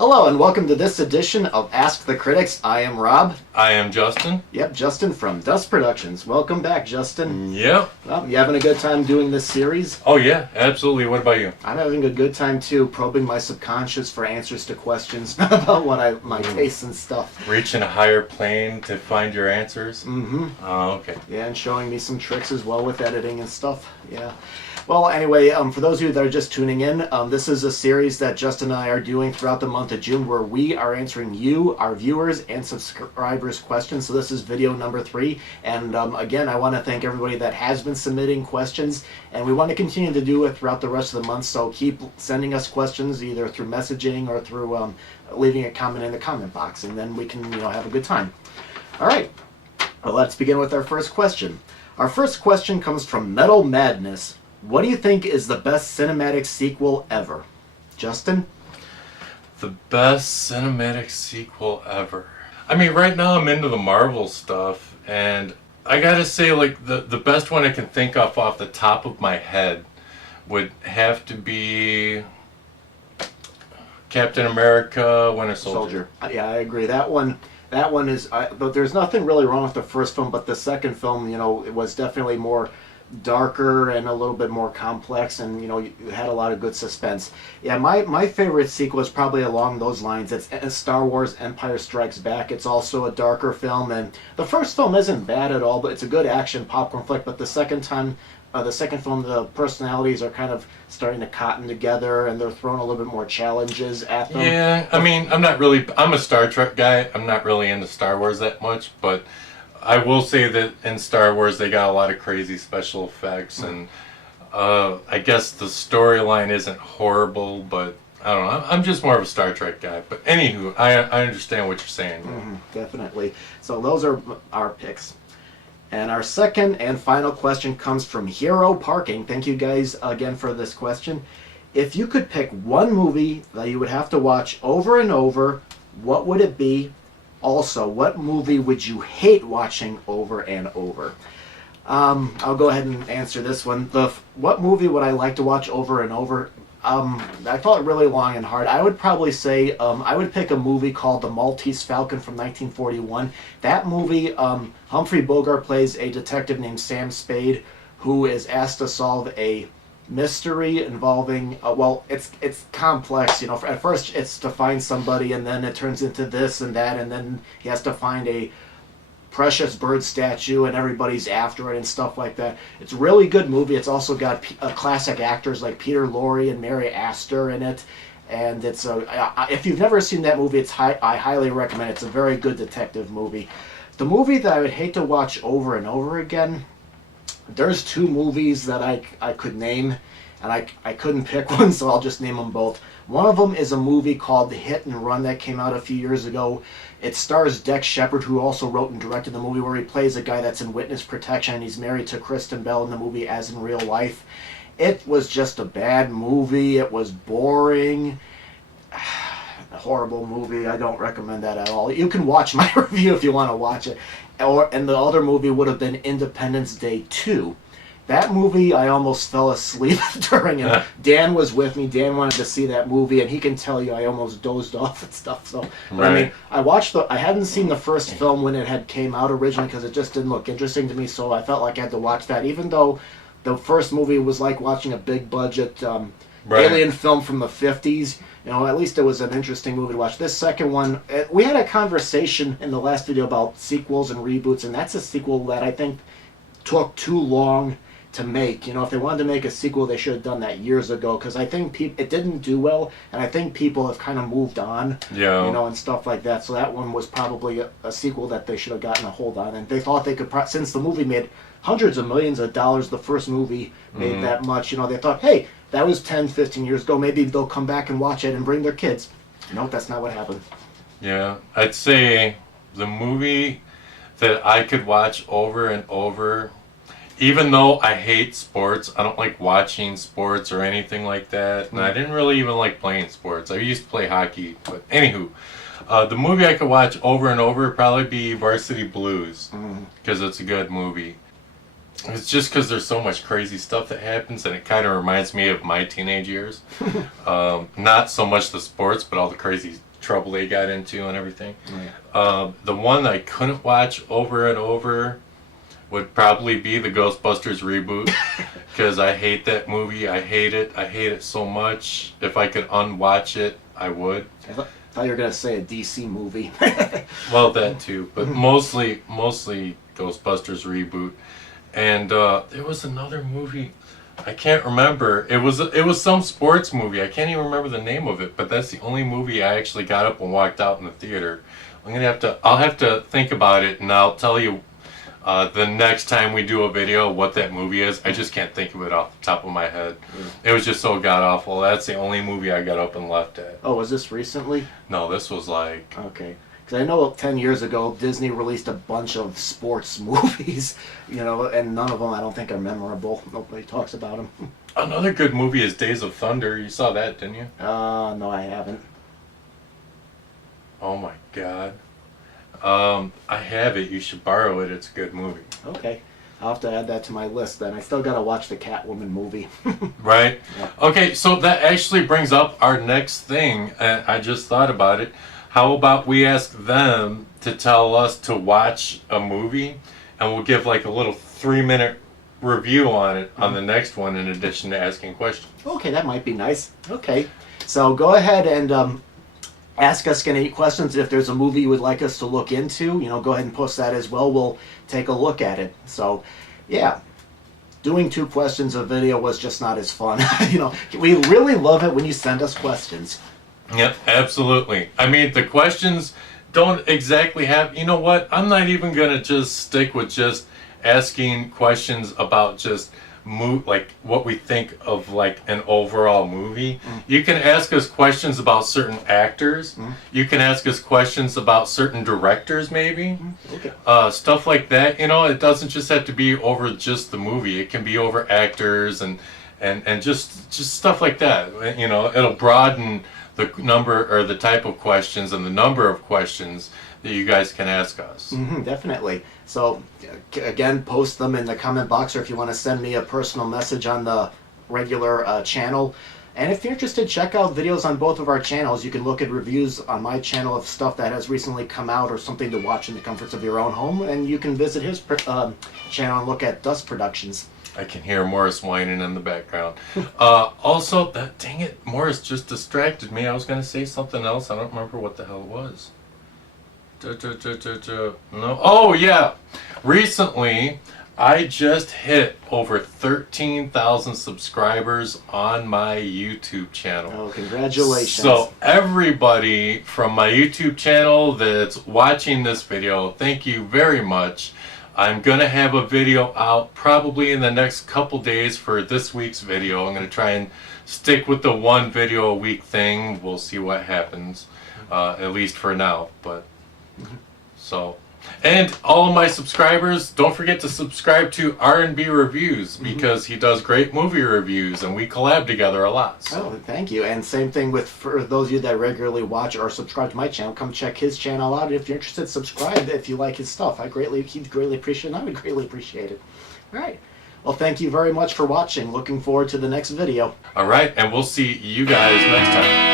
Hello and welcome to this edition of Ask the Critics. I am Rob. I am Justin. Yep, Justin from Dust Productions. Welcome back, Justin. Yep. Well, you having a good time doing this series? Oh yeah, absolutely. What about you? I'm having a good time too, probing my subconscious for answers to questions about my tastes and stuff. Reaching a higher plane to find your answers? Mm-hmm. Oh, okay. Yeah, and showing me some tricks as well with editing and stuff. Yeah. Well, anyway, for those of you that are just tuning in, this is a series that Justin and I are doing throughout the month of June where we are answering you, our viewers, and subscribers' questions. So this is video number 3. And again, I want to thank everybody that has been submitting questions. And we want to continue to do it throughout the rest of the month. So keep sending us questions either through messaging or through leaving a comment in the comment box. And then we can have a good time. All right. Well, let's begin with our first question. Our first question comes from Metal Madness. What do you think is the best cinematic sequel ever? Justin? The best cinematic sequel ever. I mean, right now I'm into the Marvel stuff, and I gotta say, like, the best one I can think of off the top of my head would have to be Captain America, Winter Soldier. Yeah, I agree. That one is, but there's nothing really wrong with the first film, but the second film, it was definitely more darker and a little bit more complex, and you had a lot of good suspense. Yeah, my favorite sequel is probably along those lines. It's Star Wars Empire Strikes Back. It's also a darker film, and the first film isn't bad at all, but it's a good action popcorn flick. But the second film, the personalities are kind of starting to cotton together, and they're throwing a little bit more challenges at them. Yeah, I mean, I'm a Star Trek guy. I'm not really into Star Wars that much, but I will say that in Star Wars they got a lot of crazy special effects, and I guess the storyline isn't horrible, but I don't know. I'm just more of a Star Trek guy. But anywho, I understand what you're saying. Mm-hmm, definitely. So those are our picks. And our second and final question comes from Hero Parking. Thank you guys again for this question. If you could pick one movie that you would have to watch over and over, what would it be? Also, what movie would you hate watching over and over? I'll go ahead and answer this one. What movie would I like to watch over and over? I thought really long and hard. I would probably say I would pick a movie called The Maltese Falcon from 1941. That movie, Humphrey Bogart plays a detective named Sam Spade who is asked to solve a mystery involving it's complex. At first it's to find somebody, and then it turns into this and that, and then he has to find a precious bird statue, and everybody's after it and stuff like that. It's a really good movie. It's also got classic actors like Peter Lorre and Mary Astor in it, and it's if you've never seen that movie, I highly recommend it. It's a very good detective movie. The movie that I would hate to watch over and over again, there's 2 movies that I could name, and I couldn't pick one, so I'll just name them both. One of them is a movie called Hit and Run that came out a few years ago. It stars Dex Shepard, who also wrote and directed the movie, where he plays a guy that's in witness protection, and he's married to Kristen Bell in the movie as in real life. It was just a bad movie. It was boring. A horrible movie. I don't recommend that at all. You can watch my review if you want to watch it. And the other movie would have been Independence Day 2. That movie, I almost fell asleep during it. Dan was with me. Dan wanted to see that movie, and he can tell you I almost dozed off and stuff. So, right. I mean, I hadn't seen the first film when it had came out originally because it just didn't look interesting to me. So I felt like I had to watch that, even though the first movie was like watching a big budget alien film from the 50s. At least it was an interesting movie to watch. This second one, we had a conversation in the last video about sequels and reboots, and that's a sequel that I think took too long to make. If they wanted to make a sequel, they should have done that years ago, because I think it didn't do well, and I think people have kind of moved on, and stuff like that. So that one was probably a sequel that they should have gotten a hold on, and they thought they could, since the movie made hundreds of millions of dollars, the first movie made that much, they thought, hey, that was 10, 15 years ago, maybe they'll come back and watch it and bring their kids. Nope, that's not what happened. Yeah, I'd say the movie that I could watch over and over, even though I hate sports, I don't like watching sports or anything like that, and I didn't really even like playing sports. I used to play hockey, but anywho, the movie I could watch over and over would probably be Varsity Blues, because it's a good movie. It's just because there's so much crazy stuff that happens, and it kind of reminds me of my teenage years. Not so much the sports, but all the crazy trouble they got into and everything. Right. The one I couldn't watch over and over would probably be the Ghostbusters reboot, because I hate that movie. I hate it so much. If I could unwatch it, I would. I thought you were gonna say a DC movie. Well, that too, but mostly Ghostbusters reboot. And there was another movie, I can't remember. It was some sports movie. I can't even remember the name of it, but that's the only movie I actually got up and walked out in the theater. I'll have to think about it, and I'll tell you the next time we do a video what that movie is. I just can't think of it off the top of my head. It was just so god awful. That's the only movie I got up and left at. Oh, was this recently? No, this was like... Okay. Because I know 10 years ago, Disney released a bunch of sports movies, and none of them I don't think are memorable. Nobody talks about them. Another good movie is Days of Thunder. You saw that, didn't you? No, I haven't. Oh my god. I have it. You should borrow it. It's a good movie. Okay. I'll have to add that to my list then. I still gotta watch the Catwoman movie. Right? Yeah. Okay, so that actually brings up our next thing. I just thought about it. How about we ask them to tell us to watch a movie, and we'll give like a little 3-minute review on it on the next one, in addition to asking questions. Okay, that might be nice. Okay. So go ahead and ask us any questions. If there's a movie you would like us to look into, go ahead and post that as well. We'll take a look at it. So, yeah. Doing 2 questions a video was just not as fun. We really love it when you send us questions. Yep, absolutely. I mean, the questions don't exactly have... You know what? I'm not even going to just stick with just asking questions about just like what we think of like an overall movie. You can ask us questions about certain actors. You can ask us questions about certain directors, maybe. Okay. Stuff like that. It doesn't just have to be over just the movie. It can be over actors and just stuff like that. It'll broaden the number or the type of questions and the number of questions that you guys can ask us. Definitely. So, again, post them in the comment box, or if you want to send me a personal message on the regular channel. And if you're interested, check out videos on both of our channels. You can look at reviews on my channel of stuff that has recently come out or something to watch in the comforts of your own home. And you can visit his channel and look at Dust Productions. I can hear Morris whining in the background. Also, dang it, Morris just distracted me. I was going to say something else. I don't remember what the hell it was. No. Oh, yeah. Recently, I just hit over 13,000 subscribers on my YouTube channel. Oh, congratulations. So everybody from my YouTube channel that's watching this video, thank you very much. I'm going to have a video out probably in the next couple days for this week's video. I'm going to try and stick with the 1 video a week thing. We'll see what happens, at least for now. But so, and all of my subscribers, don't forget to subscribe to R&B Reviews, because he does great movie reviews and we collab together a lot. So. Oh, thank you. And same thing for those of you that regularly watch or subscribe to my channel. Come check his channel out. If you're interested, subscribe if you like his stuff. He'd greatly appreciate it, and I would greatly appreciate it. All right. Well, thank you very much for watching. Looking forward to the next video. All right, and we'll see you guys next time.